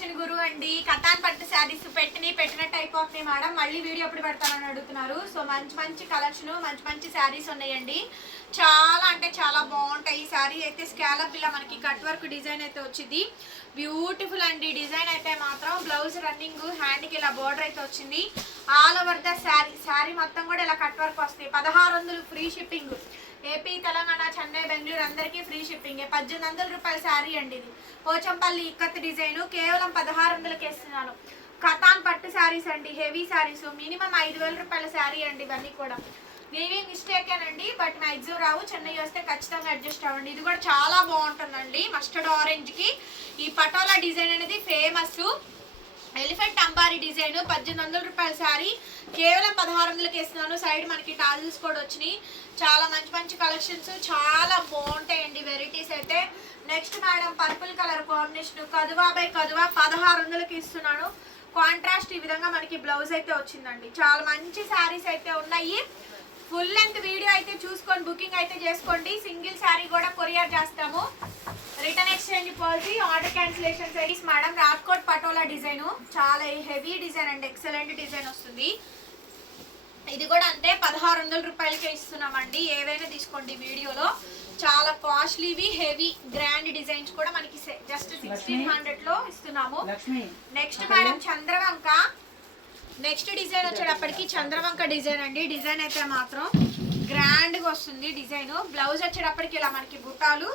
Fashion గురు అండి. కథాన్ పట్టు శారీస్ పెట్టినవి పెట్టినట్టు అయిపోతున్నాయి మేడం. మళ్ళీ వీడియో ఎప్పుడు పెడతానని అడుగుతున్నారు. సో మంచి మంచి కలెక్షన్ మంచి మంచి శారీస్ ఉన్నాయండి. చాలా అంటే చాలా బాగుంటాయి. ఈ శారీ అయితే స్కాలప్ ఇలా మనకి కట్ వర్క్ డిజైన్ అయితే వచ్చింది. బ్యూటిఫుల్ అండి. డిజైన్ అయితే మాత్రం బ్లౌజ్ రన్నింగ్ హ్యాండ్కి ఇలా బోర్డర్ అయితే వచ్చింది. All over the sari sari మొత్తం కూడా ఇలా కట్ వర్క్ వస్తాయి పదహారు వందలు free shipping. AP Telangana Chennai Bengaluru అందరికీ ఫ్రీ షిప్పింగ్. పద్దెనిమిది వందల రూపాయల శారీ అండి ఇది. పోచంపల్లి ఇక్కత్ డిజైన్ కేవలం పదహారు వందలకి ఇస్తున్నాను. కథాన్ పట్టు శారీస్ అండి హెవీ శారీస్. మినిమం ఐదు వేల రూపాయల శారీ అండి ఇవన్నీ కూడా. వీవింగ్ మిస్టేకేనండి బట్ మ్యాక్సిమం రావు. చెన్నై వస్తే ఖచ్చితంగా అడ్జస్ట్ అవ్వండి. ఇది కూడా చాలా బాగుంటుందండి మస్టర్డ్ ఆరెంజ్కి ఈ పటోలా డిజైన్ అనేది ఫేమస్ ఎలిఫెంట్ అంబారీ డిజైన్ పద్దెనిమిది వందల రూపాయల శారీ. కేవలం పదహారు వందలకి ఇస్తున్నాను. సైడ్ మనకి టాజిల్స్ కూడా వచ్చినాయి. చాలా మంచి మంచి కలెక్షన్స్ చాలా బాగుంటాయండి వెరైటీస్ అయితే. Next madam purple colour combination కదువా by కదువా పదహారు వందలకి ఇస్తున్నాను. కాంట్రాస్ట్ ఈ విధంగా మనకి బ్లౌజ్ అయితే వచ్చిందండి. చాలా మంచి శారీస్ అయితే ఉన్నాయి. ఫుల్ లెంత్ వీడియో అయితే చూసుకొని బుకింగ్ అయితే చేసుకోండి. సింగిల్ శారీ కూడా కొరియర్ చేస్తాము. Return exchange policy order cancellation size madam Rajkot Patola design. చాలా హెవీ డిజైన్ అండి ఎక్సలెంట్ డిజైన్ వస్తుంది. ఇది కూడా అంతే పదహారు వందల రూపాయలకే ఇస్తున్నామండి. ఏవైనా తీసుకోండి వీడియోలో. చాలా కాస్ట్లీవి హెవీ గ్రాండ్ డిజైన్స్ కూడా మనకి జస్ట్ సిక్స్టీన్ హండ్రెడ్లో ఇస్తున్నాము. నెక్స్ట్ మేడం చంద్రవంక. నెక్స్ట్ డిజైన్ వచ్చేటప్పటికి చంద్రవంక డిజైన్ అండి. డిజైన్ అయితే మాత్రం గ్రాండ్గా వస్తుంది డిజైన్. బ్లౌజ్ వచ్చేటప్పటికి ఇలా మనకి బుట్టాలు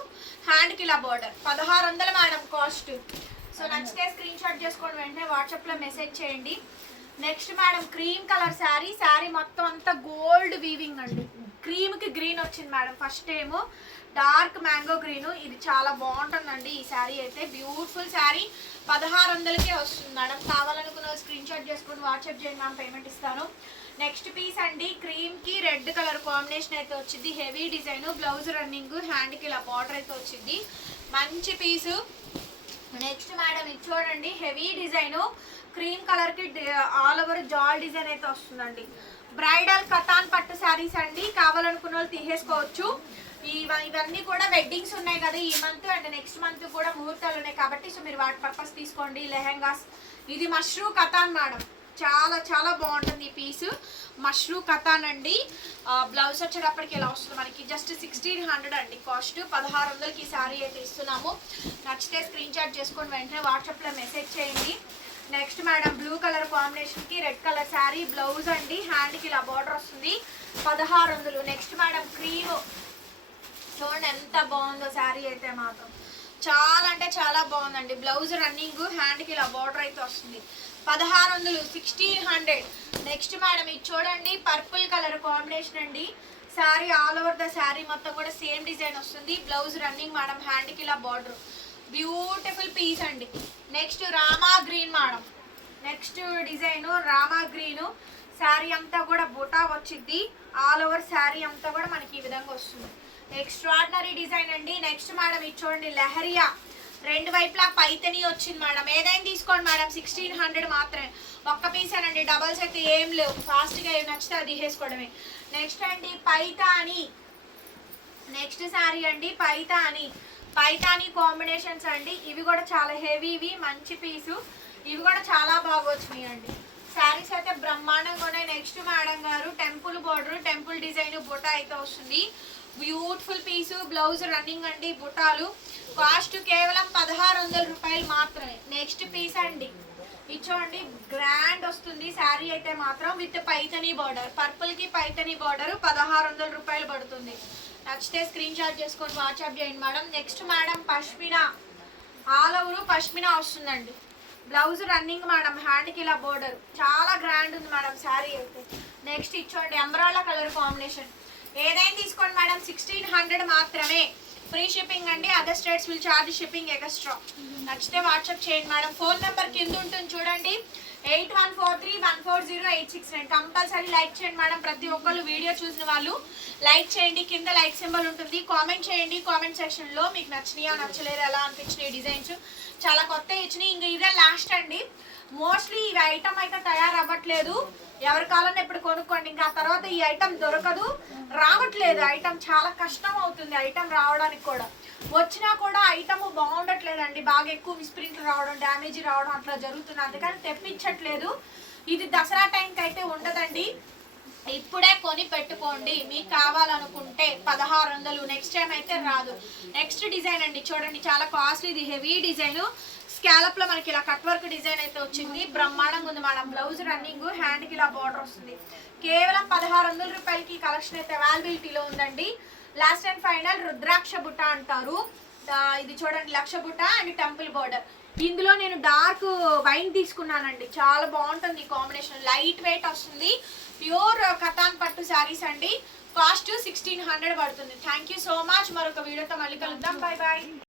హ్యాండ్కి ఇలా బార్డర్. పదహారు వందలు మేడం కాస్ట్. సో నచ్చితే స్క్రీన్ షాట్ చేసుకోండి. వెంటనే వాట్సాప్లో మెసేజ్ చేయండి. Next madam cream colour sari. Sari మొత్తం అంతా గోల్డ్ వీవింగ్ అండి. క్రీమ్కి గ్రీన్ వచ్చింది మేడం. ఫస్ట్ ఏమో డార్క్ మ్యాంగో గ్రీన్. ఇది చాలా బాగుంటుందండి ఈ శారీ అయితే. బ్యూటిఫుల్ శారీ. పదహారు వందలకే వస్తుంది మేడం. కావాలనుకున్న స్క్రీన్ షాట్ చేసుకుని వాట్సాప్ చేయండి మ్యామ్ పేమెంట్ ఇస్తాను. నెక్స్ట్ పీస్ అండి క్రీమ్కి రెడ్ కలర్ కాంబినేషన్ అయితే వచ్చింది. హెవీ డిజైన్ బ్లౌజ్ రన్నింగ్ హ్యాండ్కి ఇలా బార్డర్ అయితే వచ్చింది. మంచి పీసు. నెక్స్ట్ మేడం ఇది చూడండి హెవీ డిజైన్. క్రీమ్ కలర్కి ఆల్ ఓవర్ జాల్ డిజైన్ అయితే వస్తుందండి. బ్రైడల్ కథాన్ పట్టు శారీస్ అండి. కావాలనుకున్న వాళ్ళు తీసేసుకోవచ్చు. ఇవన్నీ కూడా వెడ్డింగ్స్ ఉన్నాయి కదా ఈ మంత్ అండ్ నెక్స్ట్ మంత్ కూడా ముహూర్తాలు ఉన్నాయి కాబట్టి సో మీరు వాటి పర్పస్ తీసుకోండి. లెహెంగాస్. ఇది మష్రూ కథాన్ మేడం చాలా చాలా బాగుంటుంది ఈ పీస్ మష్రూ కథాన్ అండి. బ్లౌజ్ వచ్చేటప్పటికి ఎలా వస్తుంది మనకి? జస్ట్ సిక్స్టీన్ హండ్రెడ్ అండి కాస్ట్ పదహారు వందలకి ఈ శారీ అయితే ఇస్తున్నాము. నచ్చితే స్క్రీన్ షాట్ చేసుకొని వెంటనే వాట్సాప్లో మెసేజ్ చేయండి. నెక్స్ట్ మేడం బ్లూ కలర్ కాంబినేషన్కి రెడ్ కలర్ శారీ బ్లౌజ్ అండి. హ్యాండ్కి ఇలా బార్డర్ వస్తుంది. పదహారు వందలు. నెక్స్ట్ మేడం క్రీమ్ చూడండి ఎంత బాగుందో శారీ అయితే మాత్రం. చాలా అంటే చాలా బాగుందండి. బ్లౌజ్ రన్నింగ్ హ్యాండ్కి ఇలా బార్డర్ అయితే వస్తుంది. పదహారు వందలు సిక్స్టీన్ హండ్రెడ్ నెక్స్ట్ మేడం ఇది చూడండి. పర్పుల్ కలర్ కాంబినేషన్ అండి. Sari all over the sari మొత్తం కూడా సేమ్ డిజైన్ వస్తుంది. బ్లౌజ్ రన్నింగ్ మేడం హ్యాండ్కి ఇలా బార్డర్ బ్యూటిఫుల్ పీస్ అండి. Next Rama green madam. Next design Rama green. Sari అంతా కూడా బుటా వచ్చింది ఆల్ ఓవర్ శారీ అంతా కూడా మనకి ఈ విధంగా వస్తుంది. ఎక్స్ట్రాడినరీ డిజైన్ అండి. నెక్స్ట్ మేడం ఇది చూడండి లెహరియా. రెండు వైపులా పైతని వచ్చింది మేడం. ఏదైనా తీసుకోండి మేడం సిక్స్టీన్ హండ్రెడ్ మాత్రమే. ఒక్క పీస్ అనండి డబల్స్ అయితే ఏం లేవు. ఫాస్ట్గా ఏం నచ్చితే అది తీసేసుకోవడమే. నెక్స్ట్ అండి పైతాని. నెక్స్ట్ శారీ అండి పైతాని. పైతాని కాంబినేషన్స్ అండి. ఇవి కూడా చాలా హెవీవి మంచి పీసు. ఇవి కూడా చాలా బాగా వచ్చినాయి అండి. శారీస్ అయితే బ్రహ్మాండంగా ఉన్నాయి. నెక్స్ట్ మేడం గారు టెంపుల్ బోర్డర్ టెంపుల్ డిజైన్ బుటా అయితే వస్తుంది. బ్యూటిఫుల్ పీసు బ్లౌజ్ రన్నింగ్ అండి బుటాలు. కాస్ట్ కేవలం పదహారు వందల రూపాయలు మాత్రమే. నెక్స్ట్ పీస్ అండి. ఇది చూడండి గ్రాండ్ వస్తుంది. శారీ అయితే మాత్రం విత్ పైతనీ బార్డర్ పర్పుల్కి పైతనీ బార్డర్ పదహారు వందల రూపాయలు పడుతుంది. నచ్చితే స్క్రీన్ షాట్ చేసుకొని వాట్సాప్ చేయండి madam next madam pashmina all over pashmina వస్తుందండి. బ్లౌజ్ రన్నింగ్ మేడం హ్యాండ్కి ఇలా బోర్డర్ చాలా గ్రాండ్ ఉంది మేడం శారీ అయితే. నెక్స్ట్ ఇచ్చోండి అంబ్రాలా కలర్ కాంబినేషన్ ఏదైనా తీసుకోండి మేడం సిక్స్టీన్ హండ్రెడ్ మాత్రమే. ఫ్రీ షిప్పింగ్ అండి other states will charge shipping extra నచ్చితే వాట్సాప్ చేయండి మేడం. ఫోన్ నెంబర్ కింద ఉంటుంది చూడండి. Eight one four three one four zero eight six nine. Compulsory like చేయండి మేడం. ప్రతి ఒక్కళ్ళు వీడియో చూసిన వాళ్ళు లైక్ చేయండి. కింద లైక్ సింబల్ ఉంటుంది. కామెంట్ చేయండి. కామెంట్ సెక్షన్లో మీకు నచ్చినాయా నచ్చలేదు ఎలా అనిపించినాయి డిజైన్స్. చాలా కొత్త ఇచ్చినాయి. ఇంకా ఇదే లాస్ట్ అండి. మోస్ట్లీ ఇవి ఐటమ్ అయితే తయారవ్వట్లేదు. ఎవరి కాలంలో ఇప్పుడు కొనుక్కోండి? ఇంకా తర్వాత ఈ ఐటమ్ దొరకదు. రావట్లేదు. ఐటమ్ చాలా కష్టం అవుతుంది. ఐటమ్ రావడానికి కూడా. వచ్చినా కూడా ఐటమ్ బాగుండట్లేదండి. బాగా ఎక్కువ మిస్ప్రింట్లు రావడం డ్యామేజ్ రావడం అట్లా జరుగుతుంది. అందుకని తెప్పించట్లేదు. ఇది దసరా టైంకి అయితే ఉండదండి. ఇప్పుడే కొని పెట్టుకోండి. మీకు కావాలనుకుంటే పదహారు వందలు. నెక్స్ట్ టైం అయితే రాదు. నెక్స్ట్ డిజైన్ అండి. చూడండి. చాలా కాస్ట్లీ ఇది హెవీ డిజైన్ స్కాలప్లో మనకి ఇలా కట్ వర్క్ డిజైన్ అయితే వచ్చింది. బ్రహ్మాండంగా ఉంది మేడం. బ్లౌజ్ రన్నింగ్ హ్యాండ్కి ఇలా బార్డర్ వస్తుంది. కేవలం పదహారు వందల రూపాయలకి కలెక్షన్ అయితే అవైలబిలిటీలో ఉందండి. లాస్ట్ అండ్ ఫైనల్ రుద్రాక్ష బుట్ట అంటారు. ఇది చూడండి లక్ష బుట్ట అండ్ టెంపుల్ బార్డర్ ఇందులో నేను డార్క్ వైన్ తీసుకున్నానండి. చాలా బాగుంటుంది ఈ కాంబినేషన్ లైట్ వెయిట్ వస్తుంది. ప్యూర్ కథాన్ పట్టు శారీస్ అండి. కాస్ట్ సిక్స్టీన్ హండ్రెడ్ పడుతుంది. థ్యాంక్ యూ సో మచ్ మరొక వీడియోతో మళ్ళీ కలుద్దాం. Bye bye